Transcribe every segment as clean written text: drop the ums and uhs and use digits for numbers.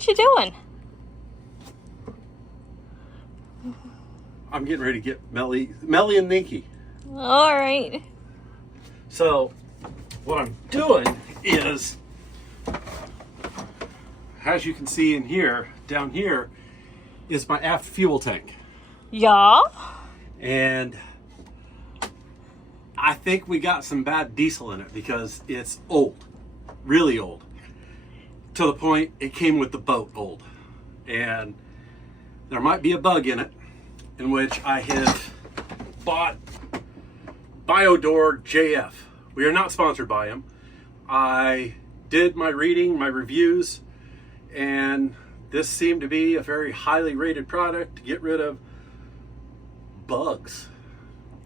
What you doing? I'm getting ready to get Melly and Ninky. All right. So what I'm doing is, as you can see in here, down here is my aft fuel tank. Yeah. And I think we got some bad diesel in it because it's old, really old, to the point it came with the boat old. And there might be a bug in it, in which I have bought Biodor JF. We are not sponsored by him. I did my reading, my reviews, and this seemed to be a very highly rated product to get rid of bugs.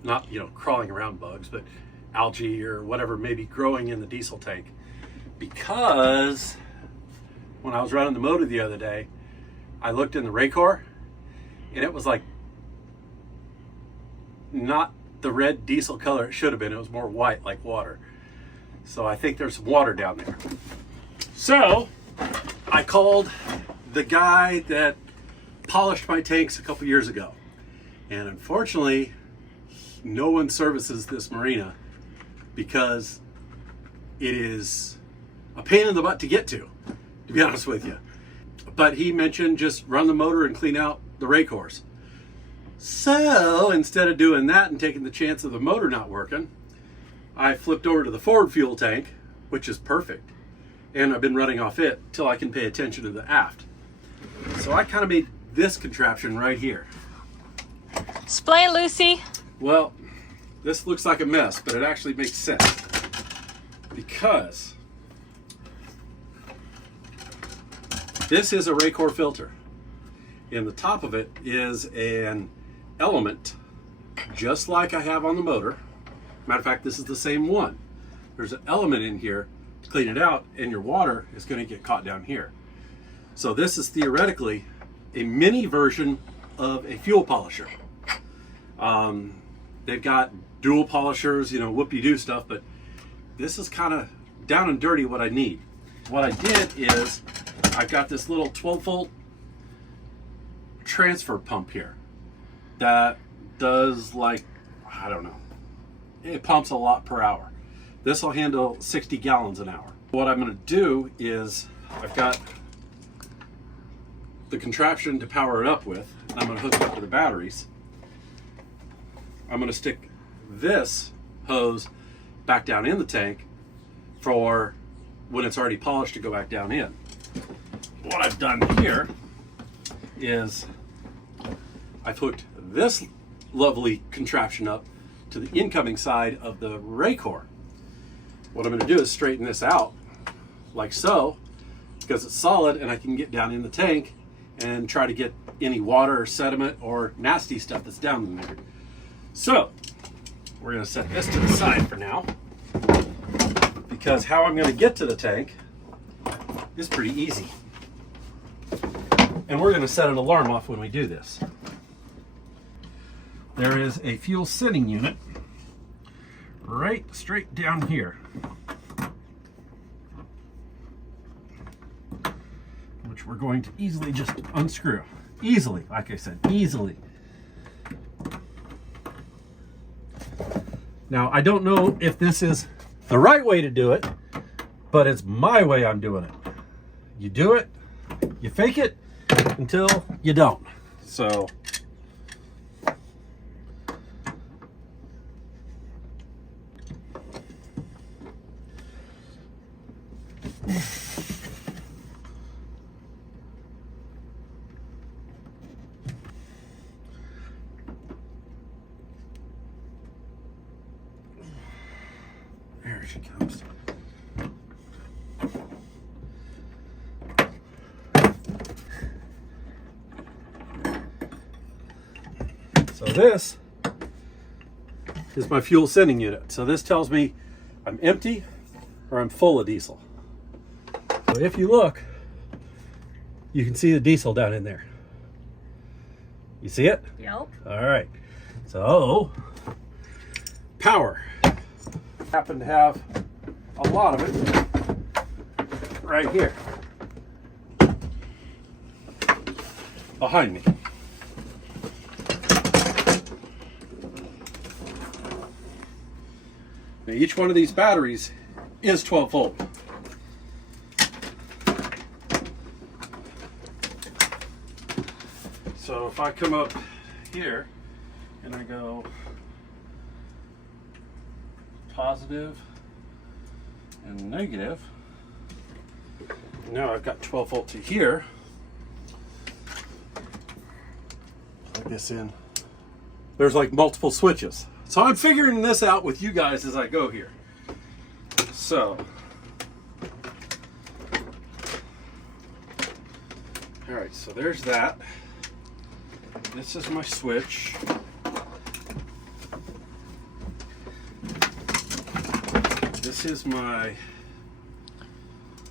Not, crawling around bugs, but algae or whatever may be growing in the diesel tank. Because when I was running the motor the other day, I looked in the Raycor, and it was like not the red diesel color it should have been. It was more white, like water. So I think there's some water down there. So I called the guy that polished my tanks a couple years ago. And unfortunately, no one services this marina because it is a pain in the butt to get to be honest with you. But he mentioned just run the motor and clean out the Raycors. So instead of doing that and taking the chance of the motor not working, I flipped over to the forward fuel tank, which is perfect. And I've been running off it till I can pay attention to the aft. So I kind of made this contraption right here. Explain, Lucy. Well, this looks like a mess, but it actually makes sense. Because this is a Raycor filter. And the top of it is an element, just like I have on the motor. Matter of fact, this is the same one. There's an element in here to clean it out, and your water is going to get caught down here. So this is theoretically a mini version of a fuel polisher. They've got dual polishers, whoop-de-doo stuff, but this is kind of down and dirty what I need. What I did is I've got this little 12-volt transfer pump here that does it pumps a lot per hour. This will handle 60 gallons an hour. What I'm going to do is I've got the contraption to power it up with. I'm going to hook it up to the batteries. I'm going to stick this hose back down in the tank for when it's already polished to go back down in. What I've done here is I've hooked this lovely contraption up to the incoming side of the Raycor. What I'm going to do is straighten this out like so, because it's solid and I can get down in the tank and try to get any water or sediment or nasty stuff that's down in there. So we're going to set this to the side for now, because how I'm going to get to the tank is pretty easy. And we're going to set an alarm off when we do this. There is a fuel sending unit right straight down here, which we're going to easily just unscrew. Easily, like I said, easily. Now, I don't know if this is the right way to do it, but it's my way I'm doing it. You do it, you fake it until you don't. So there she comes. So this is my fuel sending unit. So this tells me I'm empty or I'm full of diesel. So if you look, you can see the diesel down in there. You see it? Yep. All right. So power. Happen to have a lot of it right here. behind me. Now each one of these batteries is 12 volt. So if I come up here and I go positive and negative, now I've got 12 volt to here. Plug this in. There's like multiple switches. So I'm figuring this out with you guys as I go here. So, all right, so there's that. This is my switch. This is my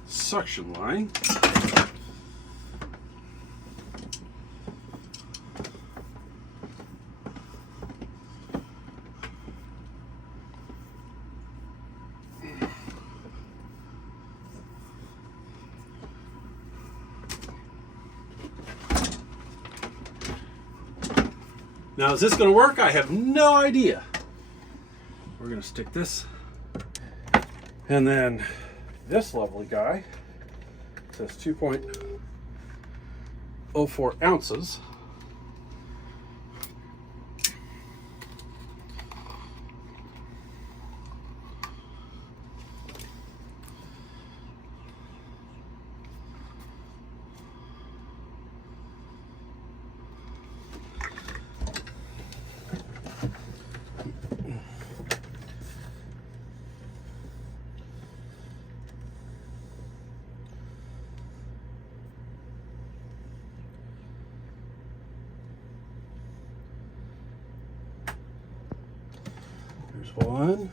suction line. Now, is this going to work? I have no idea. We're going to stick this. And then this lovely guy says 2.04 ounces. There's one.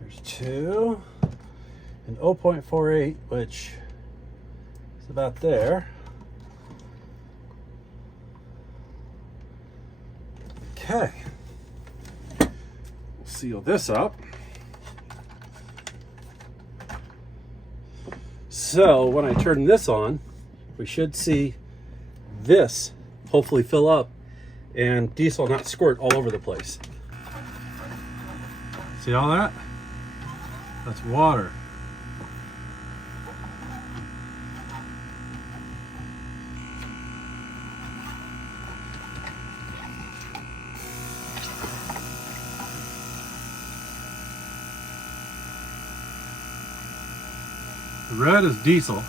There's two. And 0.48, which is about there. Okay. Seal this up. So when I turn this on, we should see this hopefully fill up and diesel not squirt all over the place. See all that? That's water. The red is diesel.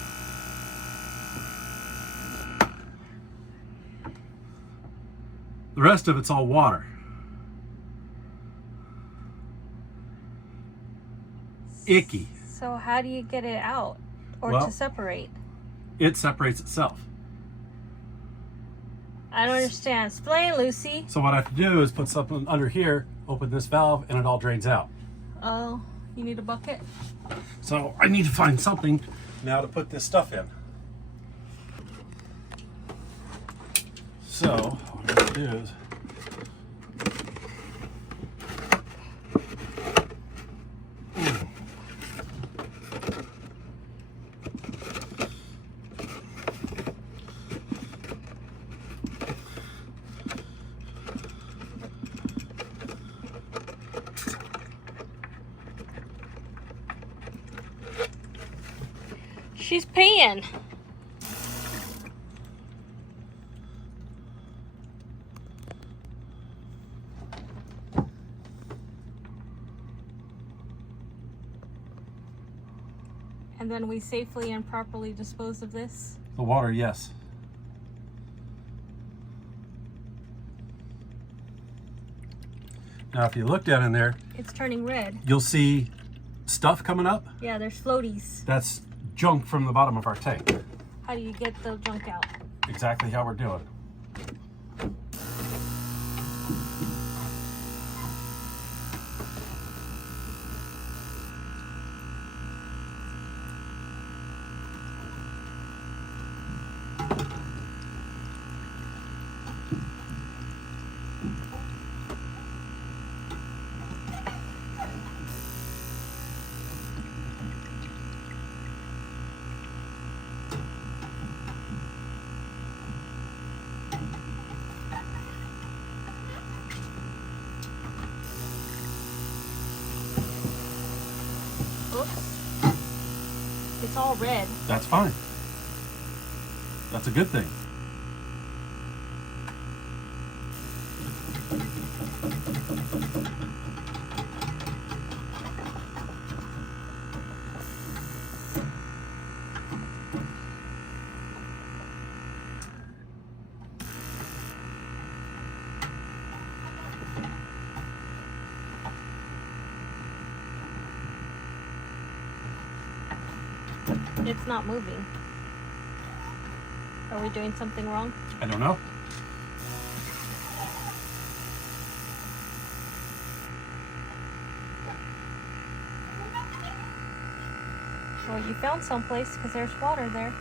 The rest of it's all water. Icky. So how do you get it out or Well, to separate? It separates itself. I don't understand. Explain, Lucy. So what I have to do is put something under here, open this valve, and it all drains out. Oh, you need a bucket? So I need to find something now to put this stuff in. So what I'm going to do is She's peeing. And then we safely and properly dispose of this? the water, yes. Now if you look down in there, It's turning red. you'll see stuff coming up. Yeah, there's floaties. That's junk from the bottom of our tank. How do you get the junk out? Exactly how we're doing. Oops. It's all red. That's fine. That's a good thing. It's not moving. Are we doing something wrong? I don't know. Well, you found someplace because there's water there.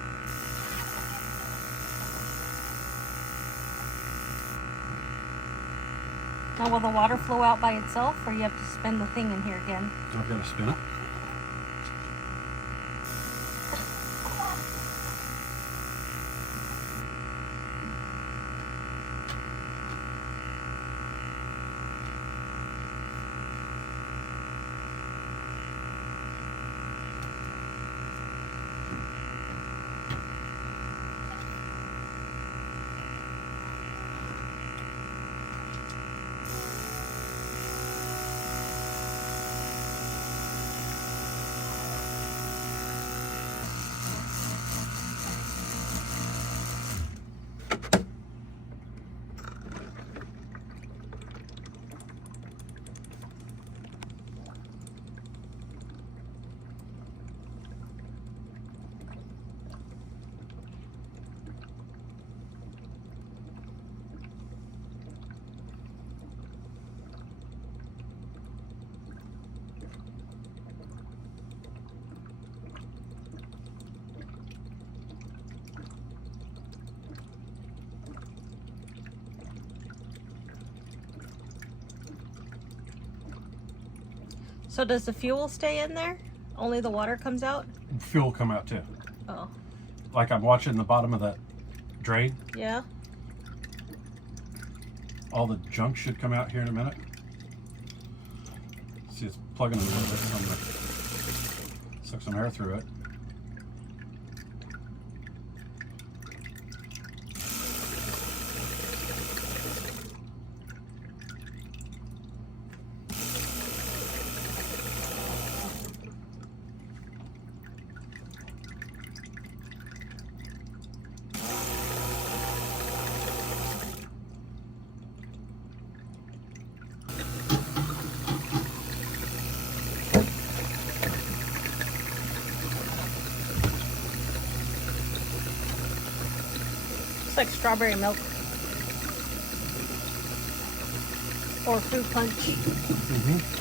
Now, will the water flow out by itself, or you have to spin the thing in here again? I've got to spin it. So does the fuel stay in there? Only the water comes out? Fuel come out too. Oh. Like I'm watching the bottom of that drain. Yeah? All the junk should come out here in a minute. See, it's plugging a little bit, so I'm gonna suck some air through it. It's like strawberry milk. Or fruit punch. Mm-hmm.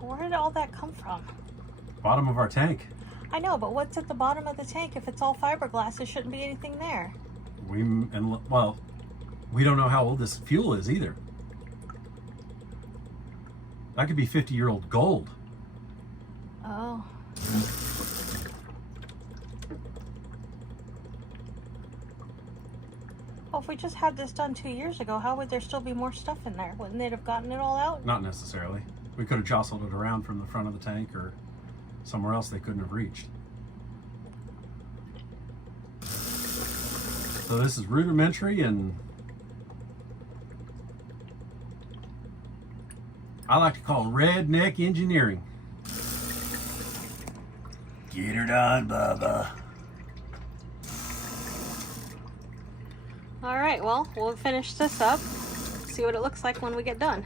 Where did all that come from? Bottom of our tank. I know, but what's at the bottom of the tank? If it's all fiberglass, there shouldn't be anything there. Well, We don't know how old this fuel is either. That could be 50-year-old gold. Oh. Well, if we just had this done 2 years ago, how would there still be more stuff in there? Wouldn't they have gotten it all out? Not necessarily. We could have jostled it around from the front of the tank or somewhere else they couldn't have reached. So this is rudimentary, and I like to call redneck engineering. Get her done, Bubba. All right, well, we'll finish this up, see what it looks like when we get done.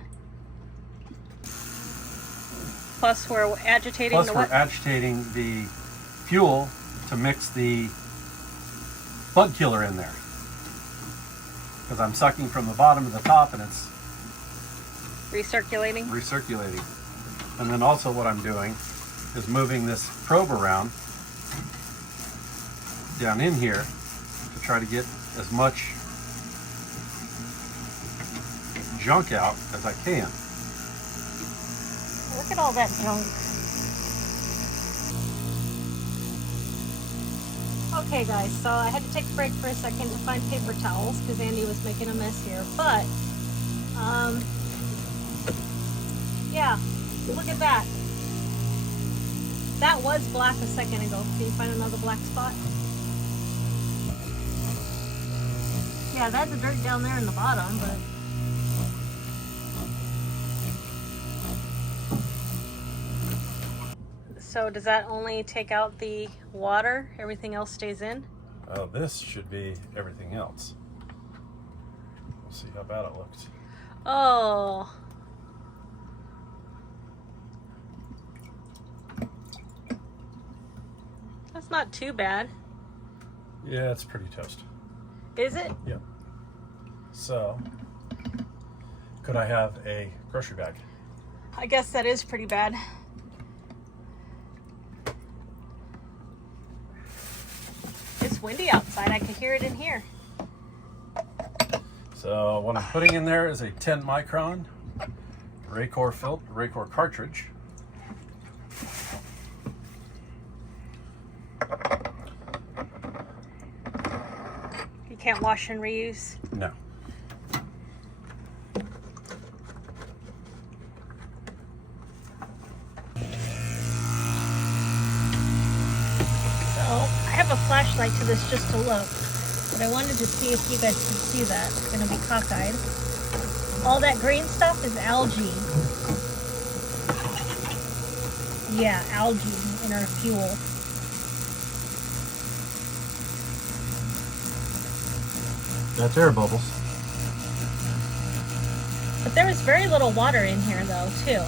Plus, we're agitating agitating the fuel to mix the bug killer in there. Because I'm sucking from the bottom to the top, and it's recirculating. And then also what I'm doing is moving this probe around down in here to try to get as much junk out as I can. Look at all that junk. Okay guys, so I had to take a break for a second to find paper towels because Andy was making a mess here, but yeah, look at that. That was black a second ago. Can you find another black spot? Yeah, that's the dirt down there in the bottom, but so does that only take out the water? Everything else stays in? This should be everything else. We'll see how bad it looks. Oh. That's not too bad. Yeah, it's pretty toast. Is it? Yeah. So, could I have a grocery bag? I guess that is pretty bad. It's windy outside. I can hear it in here. So what I'm putting in there is a 10 micron Raycor cartridge. You can't wash and reuse? No. I have a flashlight to this just to look, but I wanted to see if you guys could see that. It's going to be cockeyed. All that green stuff is algae. Yeah, algae in our fuel. That's air bubbles. But there was very little water in here though, too.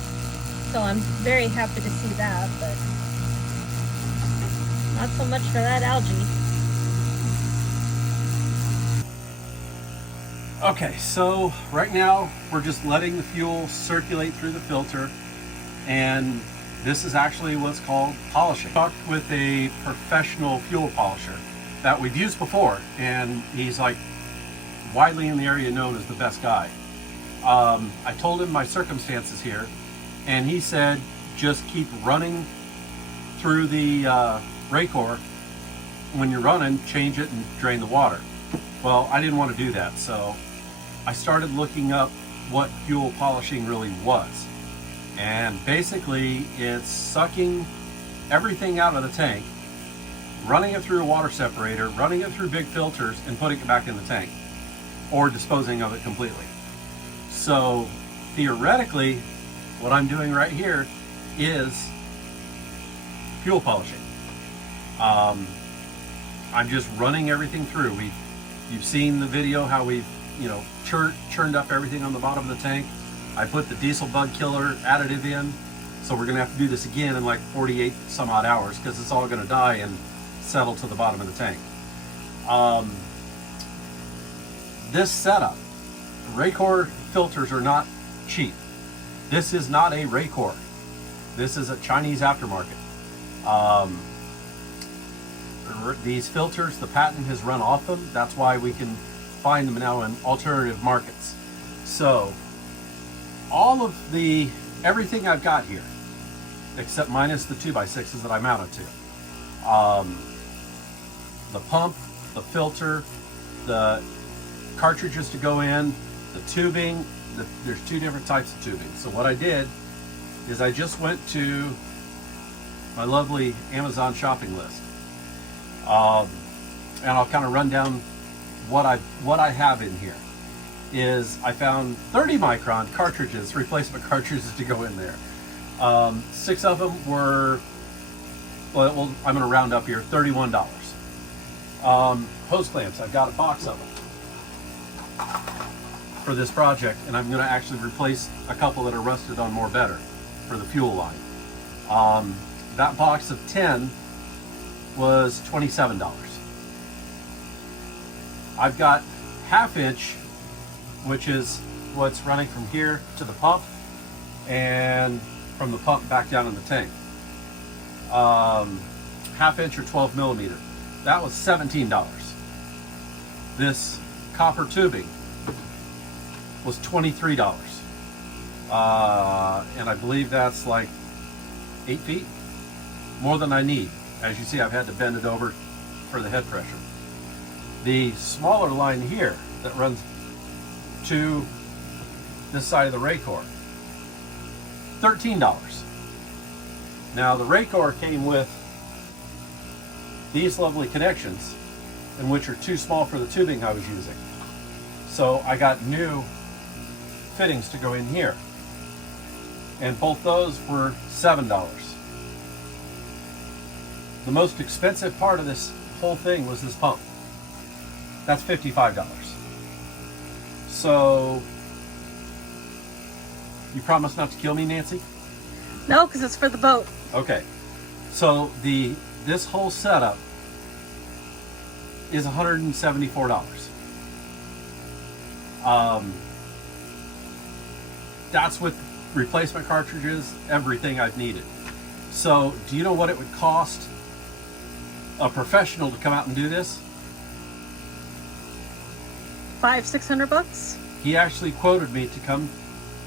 So I'm very happy to see that, but not so much for that algae. Okay, so right now we're just letting the fuel circulate through the filter, and this is actually what's called polishing. I talked with a professional fuel polisher that we've used before, and he's like widely in the area known as the best guy. I told him my circumstances here, and he said just keep running through the Raycor. When you're running, change it and drain the water. Well, I didn't want to do that, so I started looking up what fuel polishing really was. And basically, it's sucking everything out of the tank, running it through a water separator, running it through big filters, and putting it back in the tank, or disposing of it completely. So theoretically, what I'm doing right here is fuel polishing. I'm just running everything through. You've seen the video how we've churned up everything on the bottom of the tank. I put the diesel bug killer additive in, so we're gonna have to do this again in like 48 some odd hours because it's all gonna die and settle to the bottom of the tank. This setup, Raycor filters are not cheap. This is not a Raycor. This is a Chinese aftermarket. These filters, the patent has run off them. That's why we can find them now in alternative markets. So everything I've got here, except minus the 2x6s that I mounted to, the pump, the filter, the cartridges to go in, the tubing, there's two different types of tubing. So what I did is I just went to my lovely Amazon shopping list, and I'll kind of run down what I have in here. Is I found 30 micron cartridges, replacement cartridges to go in there. 6 of them were, well, I'm going to round up here, $31. Hose clamps, I've got a box of them for this project, and I'm going to actually replace a couple that are rusted on more better for the fuel line. That box of 10 was $27. I've got 1/2 inch, which is what's running from here to the pump and from the pump back down in the tank. 1/2 inch or 12 millimeter. That was $17. This copper tubing was $23. And I believe that's like 8 feet, more than I need. As you see, I've had to bend it over for the head pressure. The smaller line here that runs to this side of the Raycor, $13. Now the Raycor came with these lovely connections, in which are too small for the tubing I was using. So I got new fittings to go in here, and both those were $7. The most expensive part of this whole thing was this pump. That's $55. So, you promise not to kill me, Nancy? No, because it's for the boat. Okay. So this whole setup is $174. That's with replacement cartridges, everything I've needed. So, do you know what it would cost a professional to come out and do this? $500-600. He actually quoted me to come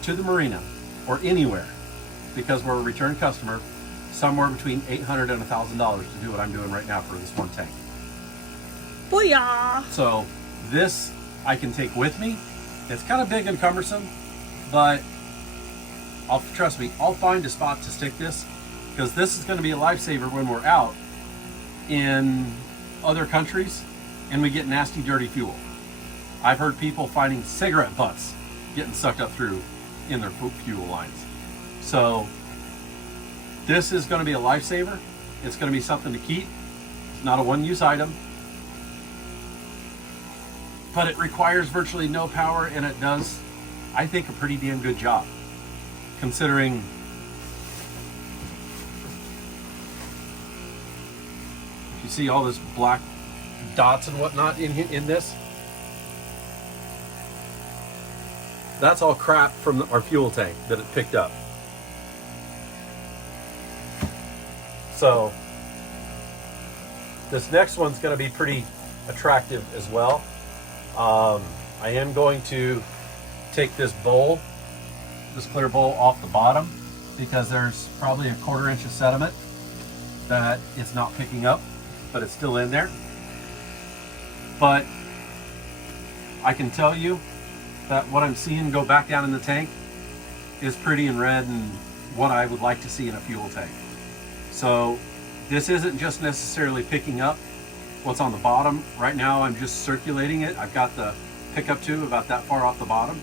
to the marina or anywhere, because we're a return customer, somewhere between $800 and $1,000 to do what I'm doing right now for this one tank. Booyah! So this I can take with me. It's kind of big and cumbersome, but trust me, I'll find a spot to stick this, because this is going to be a lifesaver when we're out in other countries and we get nasty, dirty fuel. I've heard people finding cigarette butts getting sucked up through in their fuel lines. So this is going to be a lifesaver. It's going to be something to keep. It's not a one-use item, but it requires virtually no power, and it does, I think, a pretty damn good job, considering you see all this black dots and whatnot in this. That's all crap from our fuel tank that it picked up. So this next one's going to be pretty attractive as well. I am going to take this bowl, this clear bowl, off the bottom, because there's probably 1/4 inch of sediment that it's not picking up, but it's still in there. But I can tell you that what I'm seeing go back down in the tank is pretty in red and what I would like to see in a fuel tank. So this isn't just necessarily picking up what's on the bottom. Right now I'm just circulating it. I've got the pickup tube about that far off the bottom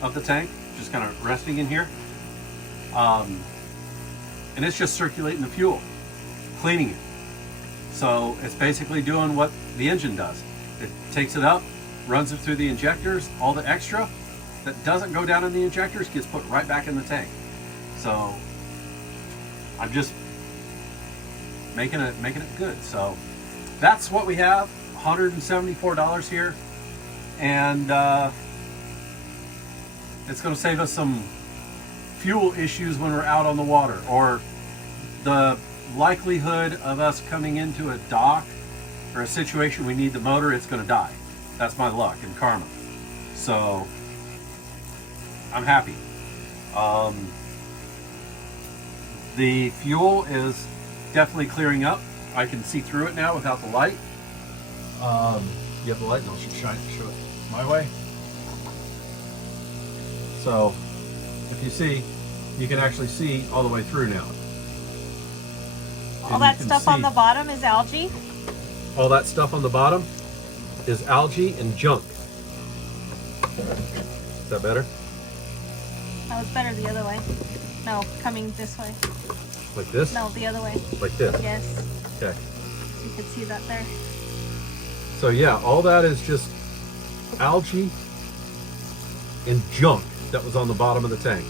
of the tank, just kind of resting in here. And it's just circulating the fuel, cleaning it. So it's basically doing what the engine does. It takes it up, runs it through the injectors. All the extra that doesn't go down in the injectors gets put right back in the tank. So I'm just making it good. So that's what we have, $174 here, and it's going to save us some fuel issues when we're out on the water, or the likelihood of us coming into a dock or a situation we need the motor. It's going to die. that's my luck and karma. So I'm happy. The fuel is definitely clearing up. I can see through it now without the light. You have the light, and I'll show it my way. So if you see, you can actually see all the way through now. All that stuff on the bottom is algae? All that stuff on the bottom is algae and junk. Is that better? That was better the other way. No, coming this way. Like this? No, the other way. Like this? Yes. Okay. You can see that there. So yeah, all that is just algae and junk that was on the bottom of the tank.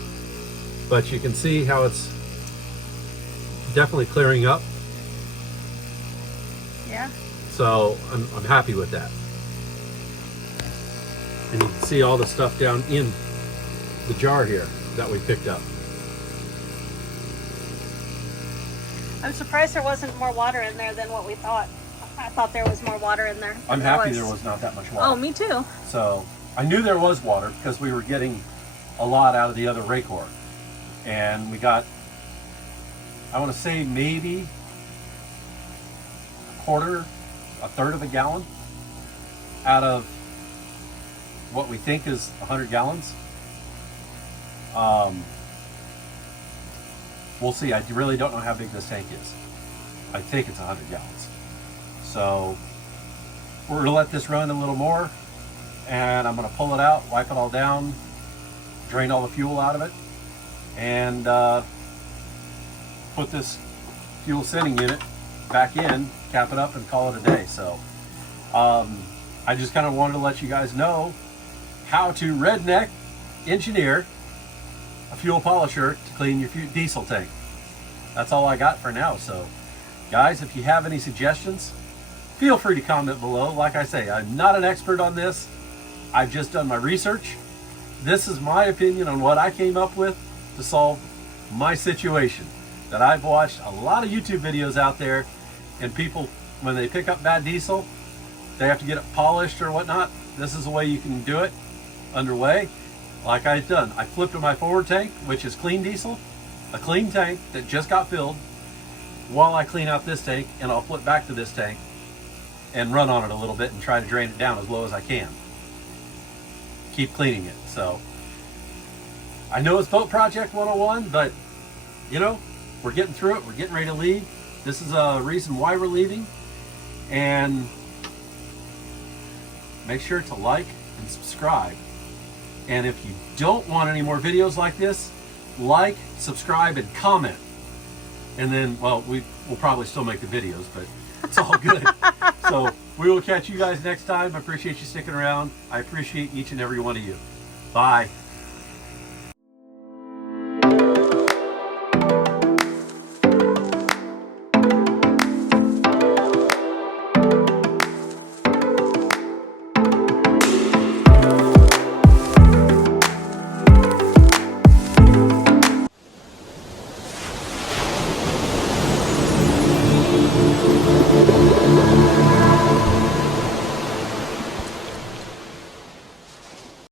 But you can see how it's definitely clearing up. Yeah. So I'm happy with that. And you can see all the stuff down in the jar here that we picked up. I'm surprised there wasn't more water in there than what we thought. I thought there was more water in there. I'm happy there was not that much water. Oh, me too. So I knew there was water because we were getting a lot out of the other Raycor. And we got, I want to say maybe a third of a gallon out of what we think is 100 gallons. We'll see. I really don't know how big this tank is. I think it's 100 gallons. So we're going to let this run a little more, and I'm going to pull it out, wipe it all down, drain all the fuel out of it, and put this fuel sending unit back in, cap it up, and call it a day. So I just kind of wanted to let you guys know how to redneck engineer a fuel polisher to clean your diesel tank. That's all I got for now. So guys, if you have any suggestions, feel free to comment below. Like I say, I'm not an expert on this. I've just done my research. This is my opinion on what I came up with to solve my situation. That I've watched a lot of YouTube videos out there, and people, when they pick up bad diesel, they have to get it polished or whatnot. This is the way you can do it underway. Like I've done, I flipped to my forward tank, which is clean diesel, a clean tank that just got filled, while I clean out this tank, and I'll flip back to this tank and run on it a little bit and try to drain it down as low as I can. Keep cleaning it. So I know it's Boat Project 101, but you know, we're getting through it. We're getting ready to leave. This is a reason why we're leaving. And make sure to like and subscribe. And if you don't want any more videos like this, like, subscribe, and comment. And then, well, we'll probably still make the videos, but it's all good. So we will catch you guys next time. I appreciate you sticking around. I appreciate each and every one of you. Bye.